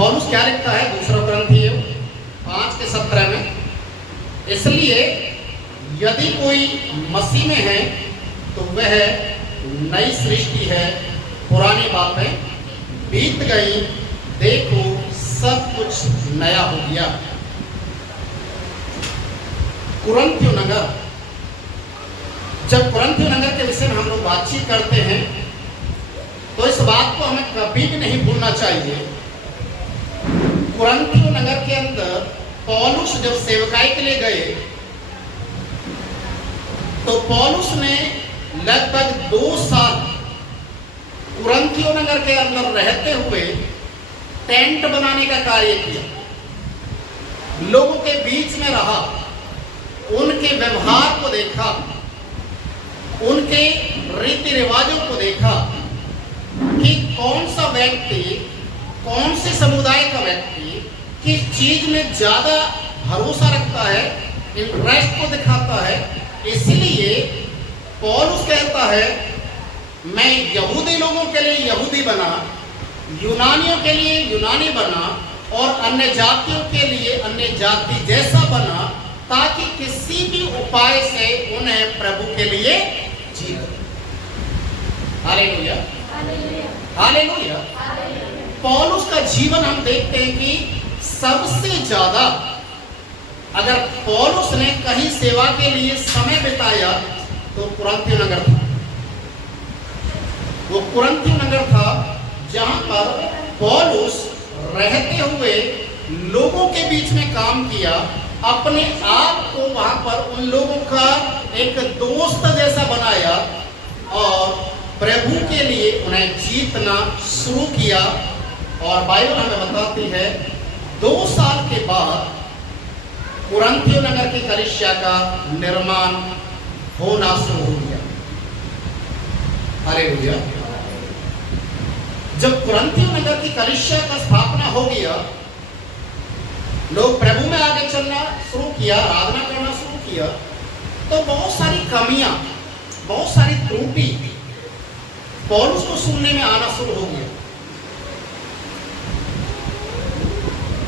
पौलुस क्या लिखता है दूसरा कुरिन्थियों 5:17 में, इसलिए यदि कोई मसीह में है तो वह नई सृष्टि है, पुरानी बातें बीत गई, देखो सब कुछ नया हो गया। कुरिन्थियों नगर, जब कुरिन्थियों नगर के विषय में हम लोग बातचीत करते हैं तो इस बात को हमें कभी भी नहीं भूलना चाहिए। कुरिन्थियों नगर के अंदर पौलुस जब सेवकाई के लिए गए तो पौलुस ने लगभग 2 साल कुरिन्थियों नगर के अंदर रहते हुए टेंट बनाने का कार्य किया, लोगों के बीच में रहा, उनके व्यवहार को देखा, उनके रीति रिवाजों को देखा कि कौन सा व्यक्ति, कौन से समुदाय का व्यक्ति किस चीज में ज्यादा भरोसा रखता है, इंटरेस्ट को दिखाता है। इसलिए पौलुस कहता है मैं यहूदी लोगों के लिए यहूदी बना, यूनानियों के लिए यूनानी बना और अन्य जातियों के लिए अन्य जाति जैसा बना, ताकि किसी भी उपाय से उन्हें प्रभु के लिए जीवन। Hallelujah, hallelujah. पौलुस का जीवन हम देखते हैं कि सबसे ज्यादा अगर पौलुस ने कहीं सेवा के लिए समय बिताया तो कुरिन्थियों नगर था। वो कुरिन्थियों नगर था जहां पर पौलुस रहते हुए लोगों के बीच में काम किया, अपने आप को वहां पर उन लोगों का एक दोस्त जैसा बनाया और प्रभु के लिए उन्हें जीतना शुरू किया। और बाइबल हमें बताती है 2 साल के बाद कुरिन्थियों नगर की कलीसिया का निर्माण होना शुरू हो गया। हालेलुया। जब कुरिन्थियों नगर की कलीसिया का स्थापना हो गया, लोग प्रभु में आगे चलना शुरू किया, आराधना करना शुरू किया, तो बहुत सारी कमियां, बहुत सारी त्रुटि पौलुस को सुनने में आना शुरू हो गया।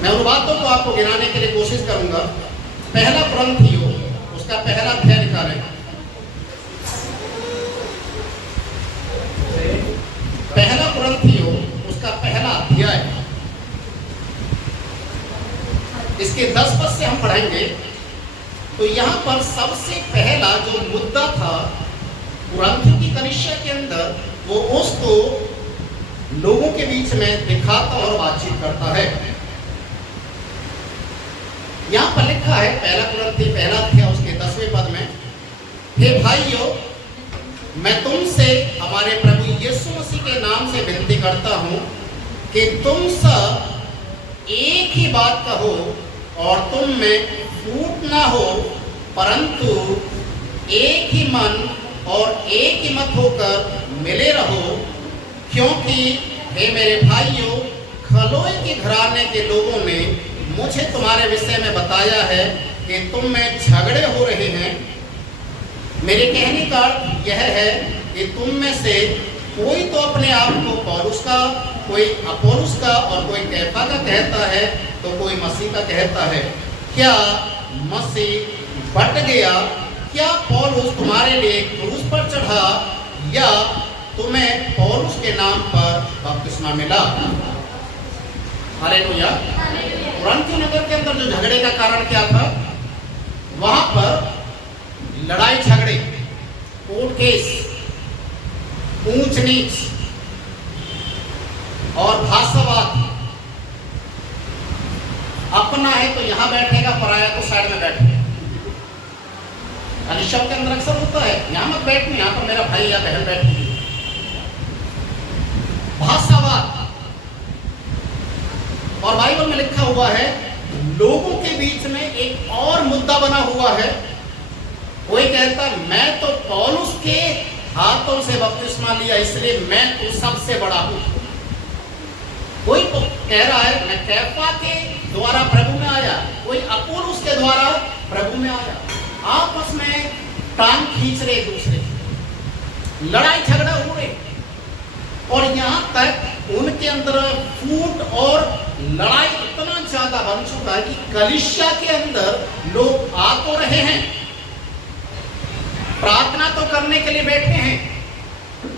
मैं उन बातों को आपको गिनाने के लिए कोशिश करूंगा। पहला कुरिन्थियों, उसका पहला अध्याय निकालें। पहला कुरिन्थियों, उसका पहला अध्याय, इसके 10 पद से हम पढ़ेंगे। तो यहां पर सबसे पहला जो मुद्दा था कुरिन्थियों की कलीसिया के अंदर, वो उसको लोगों के बीच में दिखाता और बातचीत करता है। यहां पर लिखा है पहला कुरिन्थियों पहला अध्याय उसके 10वें पद में, हे भाइयों, मैं तुमसे हमारे प्रभु यीशु मसीह के नाम से विनती करता हूं कि तुम सब एक ही बात कहो और तुम में फूट ना हो, परंतु एक ही मन और एक ही मत होकर मिले रहो, क्योंकि हे मेरे भाइयों, खलोए के घराने के लोगों ने मुझे तुम्हारे विषय में बताया है कि तुम में झगड़े हो रहे हैं। मेरे कहने का अर्थ यह है कि तुम में से कोई तो अपने आप को पौलुस का, कोई अपोलुस का और कोई कैफा का कहता है, तो कोई मसीह का कहता है। क्या मसीह बट गया? क्या पौलुस तुम्हारे लिए क्रूस पर चढ़ा, या तुम्हें पौलुस के नाम पर बपतिस्मा मिला? हालेलुया। कुरिन्थियों नगर के अंदर जो झगड़े का कारण क्या था? वहां पर लड़ाई झगड़े, कोर्ट केस, ऊंच नीच और भाषावाद। अपना है तो यहां बैठेगा, पराया तो साइड में बैठेगा। कलीसिया के अंदर अक्सर होता है, यहां मत बैठना, यहां पर मेरा भाई या बहन बैठेगी। भाषावाद। और बाइबल में लिखा हुआ है लोगों के बीच में एक और मुद्दा बना हुआ है। कोई कहता मैं तो पौलुस के हाथों से बपतिस्मा लिया, इसलिए मैं तो सबसे बड़ा हूं। कोई तो कह रहा है मैं कैफा के द्वारा प्रभु में आया, कोई अपोलोस के द्वारा प्रभु में आया। आपस में टांग खींच रहे एक दूसरे, लड़ाई झगड़ा हो रहे। और यहाँ तक उनके अंदर फूट और लड़ाई इतना ज्यादा बन चुका है कि कलीसिया के अंदर लोग आ तो रहे हैं, प्रार्थना तो करने के लिए बैठे हैं,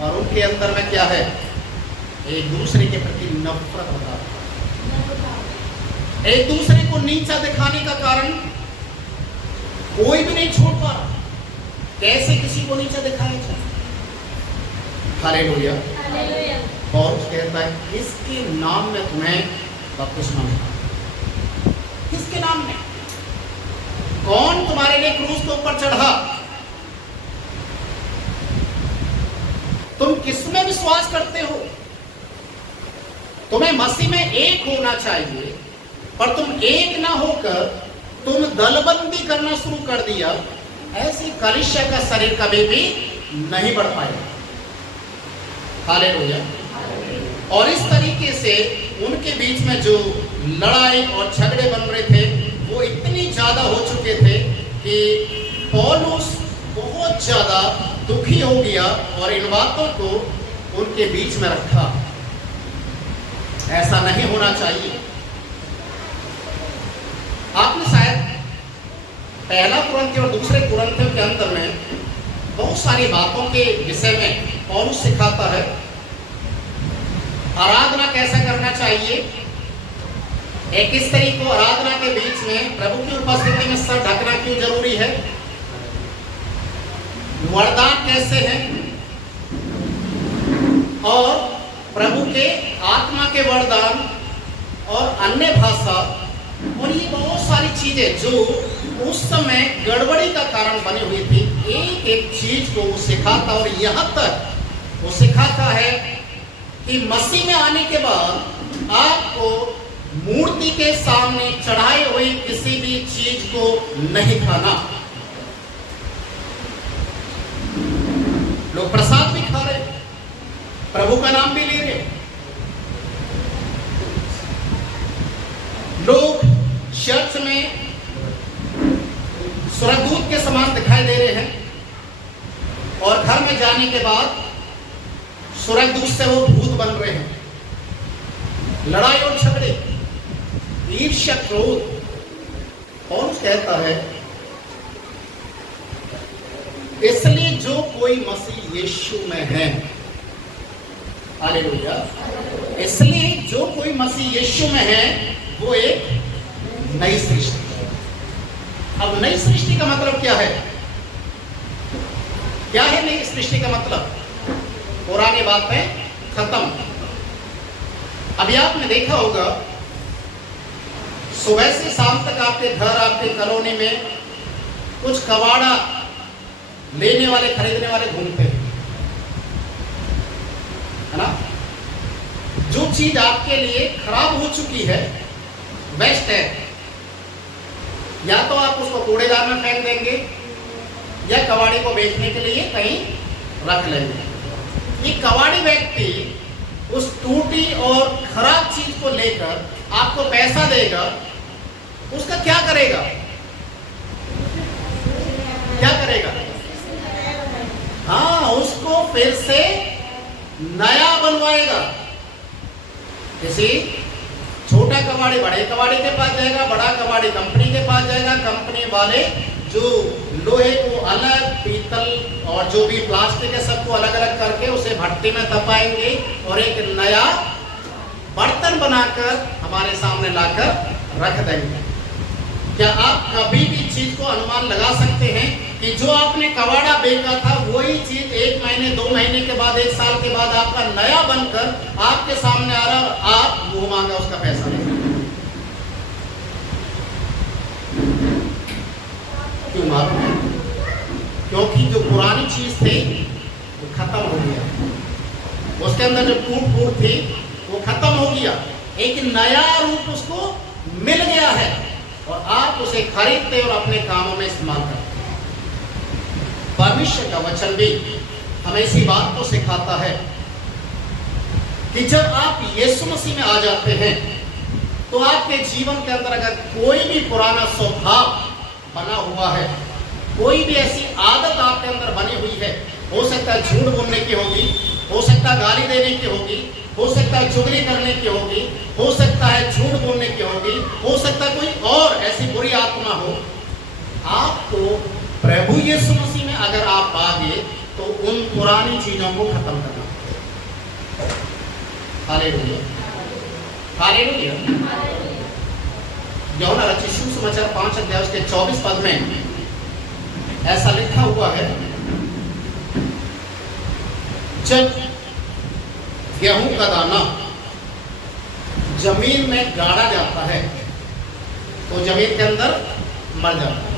और उनके अंदर में क्या है, एक दूसरे के प्रति नफरत होता है, एक दूसरे को नीचा दिखाने का कारण कोई भी नहीं छोड़ पा रहा। कैसे किसी को नीचा दिखाया जाए? हालेलुया। और कहता है किसके नाम में तुम्हें बपतिस्मा मिला? किसके नाम में? कौन तुम्हारे लिए क्रूस के ऊपर चढ़ा? तुम किसमें विश्वास करते हो? तुम्हें मसीह में एक होना चाहिए, पर तुम एक ना होकर तुम दलबंदी करना शुरू कर दिया। ऐसी कलीसिया का शरीर कभी भी नहीं बढ़ पाएगा। हालेलुया। और इस तरीके से उनके बीच में जो लड़ाई और झगड़े बन रहे थे वो इतनी ज्यादा हो चुके थे कि पौलुस बहुत ज्यादा दुखी हो गया और इन बातों को उनके बीच में रखा। ऐसा नहीं होना चाहिए। आपने शायद पहला कुरिन्थियों और दूसरे कुरिन्थियों के अंदर में बहुत सारी बातों के विषय में पौलुस सिखाता है। आराधना कैसा करना चाहिए, एक स्त्री को आराधना के बीच में प्रभु की उपस्थिति में सर ढकना क्यों जरूरी है, वरदान कैसे हैं, और प्रभु के आत्मा के वरदान और अन्य भाषा, और ये बहुत सारी चीजें जो उस समय गड़बड़ी का कारण बनी हुई थी, एक एक चीज को वो सिखाता। और यहाँ तक वो सिखाता है कि मसीह में आने के बाद आपको मूर्ति के सामने चढ़ाई हुई किसी भी चीज को नहीं खाना। लोग प्रसाद भी खा रहे, प्रभु का नाम भी ले रहे, लोग चर्च में स्वर्गदूत के समान दिखाई दे रहे हैं, और घर में जाने के बाद स्वर्गदूत से वो भूत बन रहे हैं। लड़ाई और झगड़े, ईर्ष्या, क्रोध। और कहता है इसलिए जो कोई मसीह यीशु में है, हालेलुया, इसलिए जो कोई मसीह यीशु में है वो एक नई सृष्टि है। अब नई सृष्टि का मतलब क्या है? क्या है नई सृष्टि का मतलब? पुरानी बातें खत्म। अभी आपने देखा होगा सुबह से शाम तक आपके घर, आपके कॉलोनी में कुछ कबाड़ा लेने वाले, खरीदने वाले घूमते हैं, है ना? जो चीज आपके लिए खराब हो चुकी है, वेस्ट है, या तो आप उसको कूड़ेदान में फेंक देंगे या कबाड़ी को बेचने के लिए कहीं रख लेंगे। ये कबाड़ी व्यक्ति उस टूटी और खराब चीज को लेकर आपको पैसा देगा, उसका क्या करेगा? क्या करेगा? हाँ, उसको फिर से नया बनवाएगा। किसी छोटा कबाड़ी बड़े कबाड़ी के पास जाएगा, बड़ा कबाड़ी कंपनी के पास जाएगा, कंपनी वाले जो लोहे को अलग, पीतल और जो भी प्लास्टिक है सबको अलग अलग करके उसे भट्टी में तपाएंगे और एक नया बर्तन बनाकर हमारे सामने लाकर रख देंगे। क्या आप कभी भी चीज को अनुमान लगा सकते हैं कि जो आपने कबाड़ा बेचा था वही चीज 1 महीने, 2 महीने के बाद, 1 साल के बाद आपका नया बनकर आपके सामने आ रहा और आप मुंह मांगा उसका पैसा नहीं? क्यों मालूम? क्योंकि जो पुरानी चीज थी वो खत्म हो गया, उसके अंदर जो टूट फूट थी वो खत्म हो गया, एक नया रूप उसको मिल गया है और आप उसे खरीदते और अपने कामों में इस्तेमाल करते। परमेश्वर का वचन भी हमें इसी बात को सिखाता है कि जब आप यीशु मसीह में आ जाते हैं तो आपके जीवन के अंदर अगर कोई भी पुराना स्वभाव बना हुआ है, कोई भी ऐसी आदत आपके अंदर बनी हुई है हो सकता है झूठ बोलने की होगी, हो सकता है गाली देने की होगी, हो सकता है चुगली करने की होगी, हो सकता है झूठ बोलने की होगी, हो सकता है कोई और ऐसी बुरी आत्मा हो। आपको प्रभु यीशु मसीह में अगर आप आ गए तो उन पुरानी चीजों को खत्म करना। Hallelujah, hallelujah. यूहन्ना रचित सुसमाचार 5 अध्याय उसके 24 पद में ऐसा लिखा हुआ है, जब गेहूं का दाना जमीन में गाड़ा जाता है तो जमीन के अंदर मर जाता है।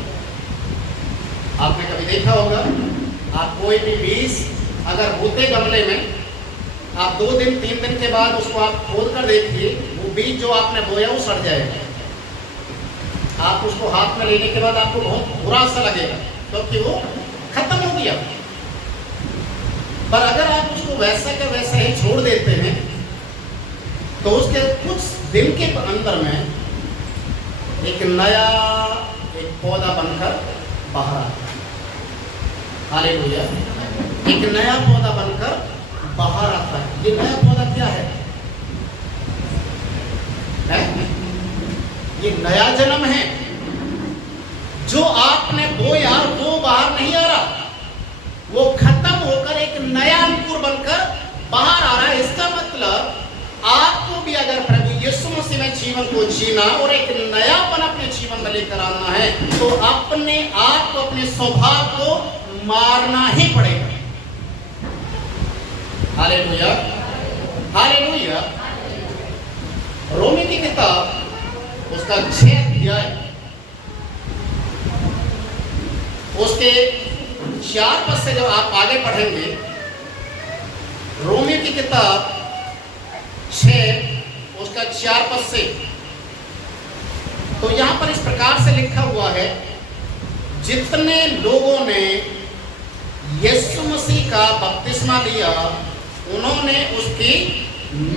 आपने कभी देखा होगा, आप कोई भी बीज अगर बोते गमले में, आप 2 दिन 3 दिन के बाद उसको आप खोद कर देखिए, वो बीज जो आपने बोया वो सड़ जाएगा। आप उसको हाथ में लेने के बाद आपको बहुत बुरा सा लगेगा क्योंकि वो खत्म हो गया। पर अगर आप उसको वैसा का वैसा ही छोड़ देते हैं तो उसके कुछ दिन के अंदर में एक नया एक पौधा बनकर बाहर आता है। हालेलुया, एक नया पौधा बनकर बाहर आता है। ये नया पौधा क्या है? ये नया जन्म है। जो आपने बोया वो बाहर नहीं आ रहा, वो खत्म होकर एक नया अंकुर बनकर बाहर आ रहा है। इसका मतलब आपको भी अगर प्रभु यीशु मसीह में जीवन को जीना और एक नयापन अपने जीवन में लेकर आना है तो अपने आप को, अपने स्वभाव को मारना ही पड़ेगा। Hallelujah, hallelujah. रोमी की किताब उसका 6 अध्याय उसके 4 पद से जब आप आगे पढ़ेंगे, रोमी की किताब 6 उसका 4 पद से, तो यहां पर इस प्रकार से लिखा हुआ है, जितने लोगों ने यीशु मसीह का बपतिस्मा लिया उन्होंने उसकी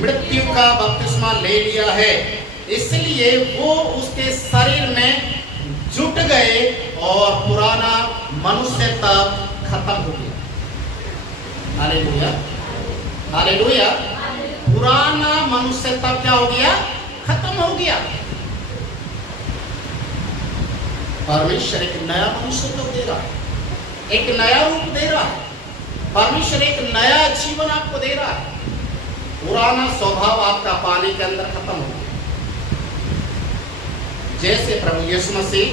मृत्यु का बपतिस्मा ले लिया है, इसलिए वो उसके शरीर में जुट गए और पुराना मनुष्यता खत्म हो गया। Hallelujah, hallelujah. पुराना मनुष्यता क्या हो गया? खत्म हो गया। परमेश्वर एक नया मनुष्यत्व दे रहा है, एक नया रूप दे रहा है। परमेश्वर एक नया जीवन आपको दे रहा है। पुराना स्वभाव आपका पानी के अंदर खत्म हो गया। जैसे प्रभु यीशु मसीह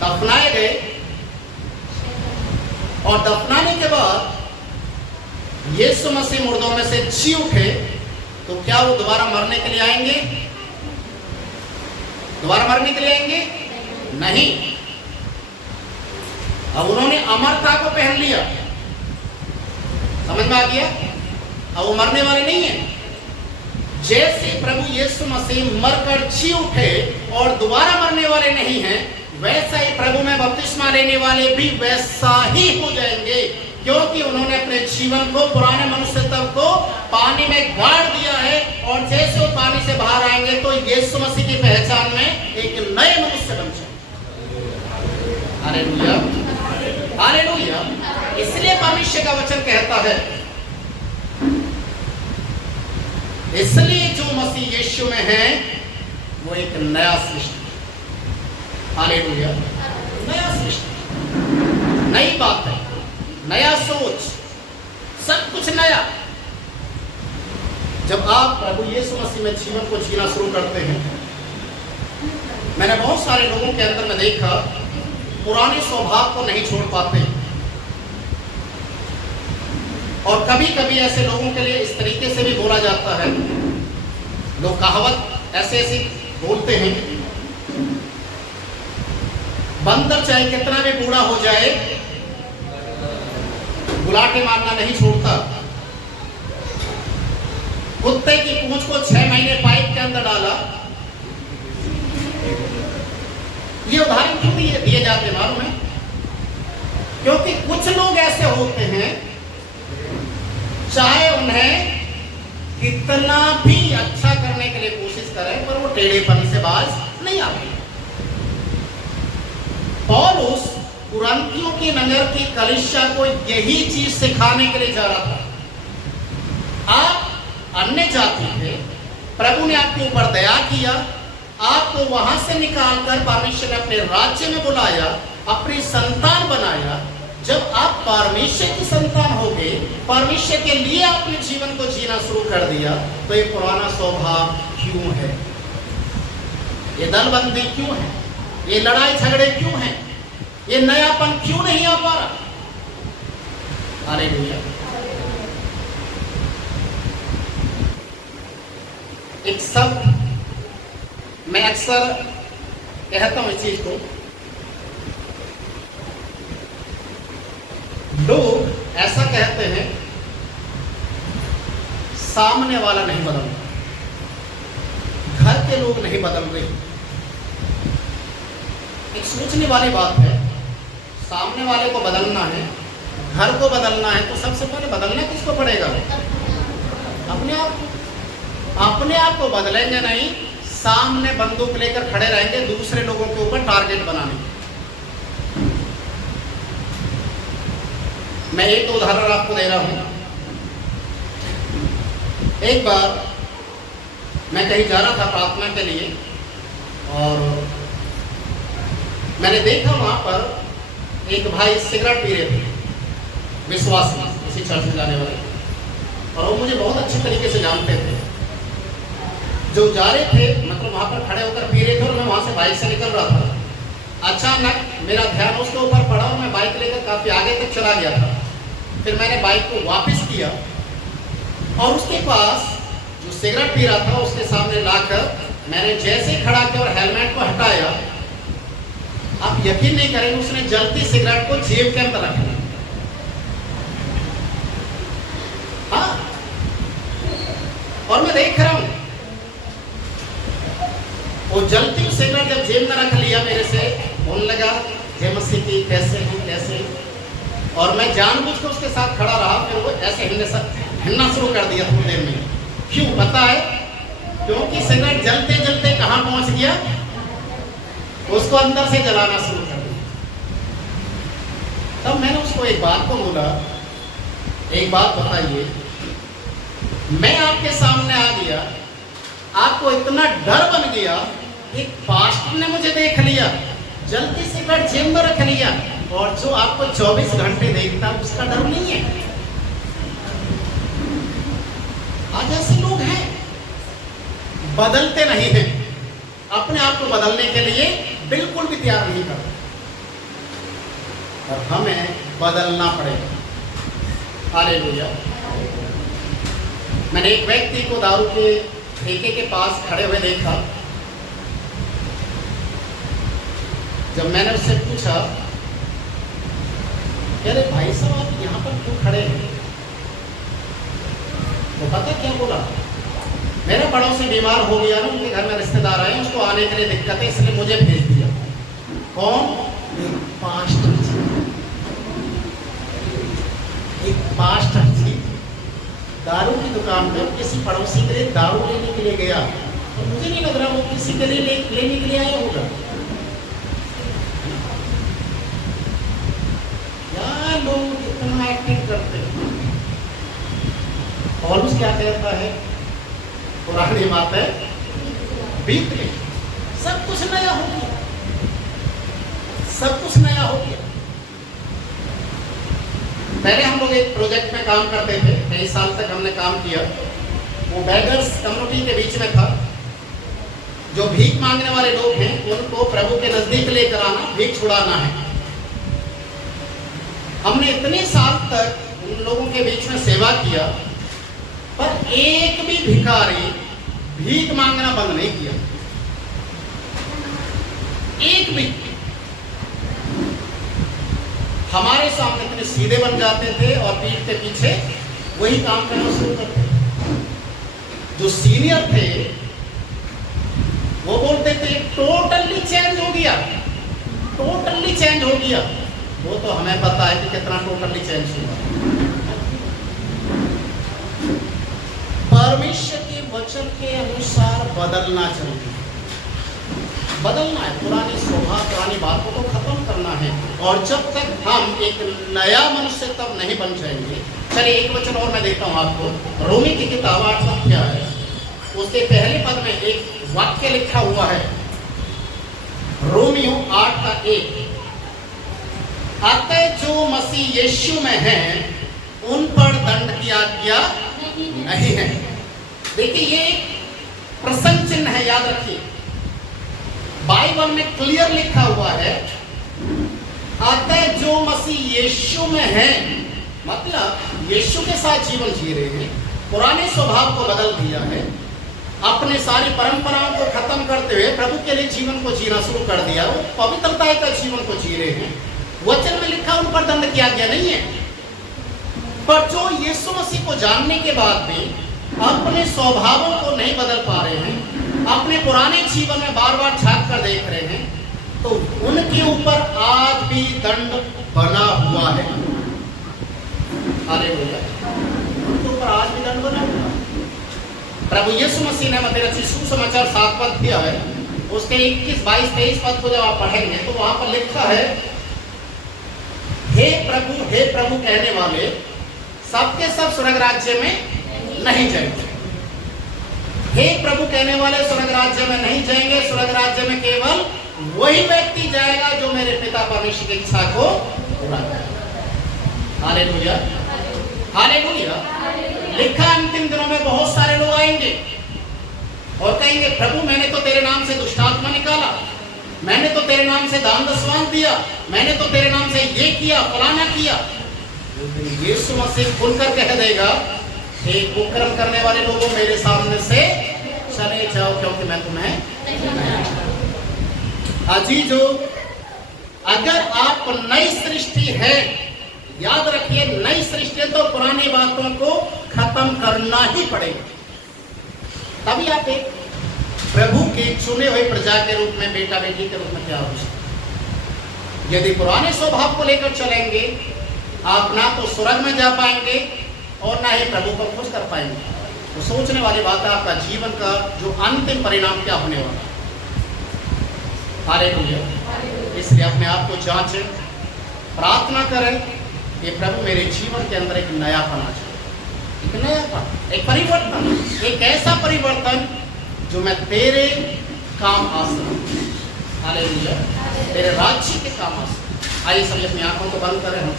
दफनाए गए और दफनाने के बाद यीशु मसीह मुर्दों में से जी उठे, तो क्या वो दोबारा मरने के लिए आएंगे? दोबारा मरने के लिए आएंगे? नहीं। अब उन्होंने अमरता को पहन लिया। समझ में आ गया? अब वो मरने वाले नहीं है। जैसे प्रभु यीशु मसीह मरकर जी उठे और दोबारा मरने वाले नहीं हैं, वैसा ही प्रभु में बपतिस्मा लेने वाले भी वैसा ही हो जाएंगे, क्योंकि उन्होंने अपने जीवन को, पुराने मनुष्यत्व को पानी में गाड़ दिया है। और जैसे वो पानी से बाहर आएंगे तो यीशु मसीह की पहचान में एक नए मनुष्य बन जाएंगे। Hallelujah, hallelujah. इसलिए परमेश्वर का वचन कहता है, इसलिए जो मसीह यीशु में है वो एक नया सृष्टि। हालेलुया, नया सृष्टि, नई बात है, नया सोच, सब कुछ नया। जब आप प्रभु यीशु मसीह में जीवन को जीना शुरू करते हैं, मैंने बहुत सारे लोगों के अंदर में देखा पुराने स्वभाव को नहीं छोड़ पाते। और कभी कभी ऐसे लोगों के लिए इस तरीके से भी बोला जाता है, लोग कहावत ऐसे ऐसे बोलते हैं, बंदर चाहे कितना भी बूढ़ा हो जाए गुलाटे मारना नहीं छोड़ता। कुत्ते की पूंछ को 6 महीने पाइप के अंदर डाला। ये उदाहरण क्यों दिए जाते मालूम है? क्योंकि कुछ लोग ऐसे होते हैं, चाहे उन्हें कितना भी अच्छा करने के लिए कोशिश करें पर वो टेढ़ेपन से बाज नहीं आते। पौलुस कुरिन्थियों की नगर की कलीसिया को यही चीज सिखाने के लिए जा रहा था। आप अन्य जाति थे, प्रभु ने आपके ऊपर दया किया, आपको वहां से निकालकर परमेश्वर ने अपने राज्य में बुलाया, अपनी संतान बनाया। जब आप परमेश्वर की संतान हो गए, परमेश्वर के लिए अपने जीवन को जीना शुरू कर दिया, तो ये पुराना स्वभाव क्यों है? ये दलबंदी क्यों है? ये लड़ाई झगड़े क्यों हैं? ये नयापन क्यों नहीं आ पा रहा? हालेलुया। एक शब्द मैं अक्सर कहता हूं इस चीज को, लोग ऐसा कहते हैं सामने वाला नहीं बदल रहा, घर के लोग नहीं बदल रहे। एक सोचने वाली बात है, सामने वाले को बदलना है, घर को बदलना है, तो सबसे पहले बदलना किसको पड़ेगा? अपने आप को बदलेंगे नहीं, सामने बंदूक लेकर खड़े रहेंगे दूसरे लोगों के ऊपर टारगेट बनाने। मैं एक उदाहरण आपको दे रहा हूं। एक बार मैं कहीं जा रहा था प्रार्थना के लिए, और मैंने देखा वहां पर एक भाई सिगरेट पी रहे थे, विश्वासी, उसी चर्च में जाने वाले, और वो मुझे बहुत अच्छे तरीके से जानते थे। जो जा रहे थे, मतलब वहां पर खड़े होकर पी रहे थे, और मैं वहां से बाइक से निकल रहा था। अचानक मेरा ध्यान उसके ऊपर पड़ा और मैं बाइक लेकर काफी आगे तक चला गया था। फिर मैंने बाइक को वापस किया और उसके पास जो सिगरेट पी रहा था उसके सामने लाकर मैंने जैसे खड़ा किया और हेलमेट को हटाया, आप यकीन नहीं करेंगे, उसने जलती सिगरेट को जेब के अंदर रखा। हाँ, और मैं देख रहा हूं वो जलती सिगरेट जब जेब में रख लिया, मेरे से फोन लगा, जय मसीह की, कैसे हैं कैसे, और मैं जानबूझकर उसके साथ खड़ा रहा। फिर वो ऐसे हिलना शुरू कर दिया थोड़ी देर में। क्यों पता है? क्योंकि सिगरेट जलते जलते कहां पहुंच गया, उसको अंदर से जलाना शुरू कर दिया। तब मैंने उसको एक बात को बोला, एक बात बताइए, मैं आपके सामने आ गया, आपको इतना डर बन गया, एक पास्टर ने मुझे देख लिया, जल्दी सिगरेट जेब में रख लिया, और जो आपको 24 घंटे देखता उसका डर नहीं है। आज ऐसे लोग हैं, बदलते नहीं हैं, अपने आप को बदलने के लिए बिल्कुल भी तैयार नहीं करते, और हमें बदलना पड़ेगा। हालेलुया। मैंने एक व्यक्ति को दारू के ठेके के पास खड़े हुए देखा। जब मैंने उससे पूछा, अरे भाई साहब आप यहाँ पर क्यों खड़े हैं, वो पता क्या बोला, मेरा पड़ोसी बीमार हो गया ना, उनके घर में रिश्तेदार आए, उसको आने के लिए दिक्कत है, इसलिए मुझे भेज दिया। कौन? एक पास्टर जी दारू की दुकान पे किसी पड़ोसी के लिए दारू लेने के लिए गया, तो मुझे नहीं लग रहा वो किसी के लिए लेने के लिए आया होगा। यार लोग इतना एक्टिंग करते हैं। पौलुस क्या कहता है? पुरानी बात है बीत गई, सब कुछ नया हो गया, सब कुछ नया हो गया। पहले हम लोग एक प्रोजेक्ट में काम करते थे, कई साल तक हमने काम किया। वो बेगर्स कम्युनिटी के बीच में था। जो भीख मांगने वाले लोग हैं उनको प्रभु के नजदीक लेकर आना, भीख छुड़ाना है। हमने इतने साल तक उन लोगों के बीच में सेवा किया, पर एक भी भिखारी भीख मांगना बंद नहीं किया, एक भी। हमारे सामने इतने सीधे बन जाते थे और पीठ के पीछे वही काम करना शुरू करते। जो सीनियर थे वो बोलते थे टोटली चेंज हो गया, टोटली चेंज हो गया। वो तो हमें पता है कि कितना टोटली चेंज हुआ। परमेश्वर के वचन के अनुसार बदलना चाहिए। बदलना है, पुरानी स्वभाव पुरानी बातों को खत्म करना है। और जब तक हम एक नया मनुष्य तब नहीं बन जाएंगे। चलिए एक वचन और मैं देता हूँ आपको, रोमी की किताब 8 पद क्या है, उसके पहले पद में एक वाक्य लिखा हुआ है, रोमियो 8 का 1, अतः जो मसीह यीशु में है उन पर दंड की आज्ञा नहीं है। देखिए ये एक प्रश्न चिन्ह है, याद रखिए। बाइबल में क्लियर लिखा हुआ है, अतः जो मसीह यीशु में है, मतलब यीशु के साथ जीवन जी रहे हैं, पुराने स्वभाव को बदल दिया है, अपने सारी परंपराओं को खत्म करते हुए प्रभु के लिए जीवन को जीना शुरू कर दिया, वो पवित्रता का जीवन को जी रहे हैं। वचन में लिखा उन पर दंड की आज्ञा नहीं है। पर जो यीशु मसीह को जानने के बाद भी अपने स्वभावों को नहीं बदल पा रहे हैं, अपने पुराने जीवन में बार बार झांक कर देख रहे हैं, तो उनके ऊपर आज भी दंड बना हुआ है। हालेलुया, उनके ऊपर आज भी दंड बना हुआ है। प्रभु यीशु मसीह ने मत्ती रचित सुसमाचार 7 पद दिया है, उसके 21, 22, 23 पद को जब आप पढ़ेंगे तो वहां पर लिखा है, हे प्रभु कहने वाले सबके सब स्वर्ग राज्य में नहीं जाएंगे। हे प्रभु कहने वाले स्वर्ग राज्य में नहीं जाएंगे, स्वर्ग राज्य में केवल वही व्यक्ति जाएगा जो मेरे पिता परमेश्वर की इच्छा को पूरा करेगा। Hallelujah, hallelujah. लिखा अंतिम दिनों में बहुत सारे लोग आएंगे और कहेंगे, प्रभु मैंने तो तेरे नाम से दुष्टात्मा निकाला, मैंने तो तेरे नाम से दान दशवांत दिया, मैंने तो तेरे नाम से ये किया, फलाना किया। यीशु मसीह खुलकर कह देगा, हे कुकर्म करने वाले लोगों, मेरे सामने से चले जाओ, क्योंकि मैं तुम्हें अजीजो, अगर आप नई सृष्टि है, याद रखिए नई सृष्टि तो पुरानी बातों को खत्म करना ही पड़ेगा, तभी आप एक प्रभु के चुने हुए प्रजा के रूप में, बेटा बेटी के रूप में तैयार हो सकते। यदि पुराने स्वभाव को लेकर चलेंगे, आप ना तो स्वर्ग में जा पाएंगे और ना ही प्रभु को खुश कर पाएंगे। तो सोचने वाली बात है, आपका जीवन का जो अंतिम परिणाम क्या होने वाला है। हालेलुया। इसलिए अपने आप को जांचें, प्रार्थना करें कि प्रभु मेरे जीवन के अंदर एक नयापन आ जाए, एक नयापन, एक परिवर्तन, एक ऐसा परिवर्तन जो मैं तेरे काम आ सकूं। हालेलुया, तेरे राज्य के काम आ सकूं। आइए सभी अपनी आंखों को बंद करें, हम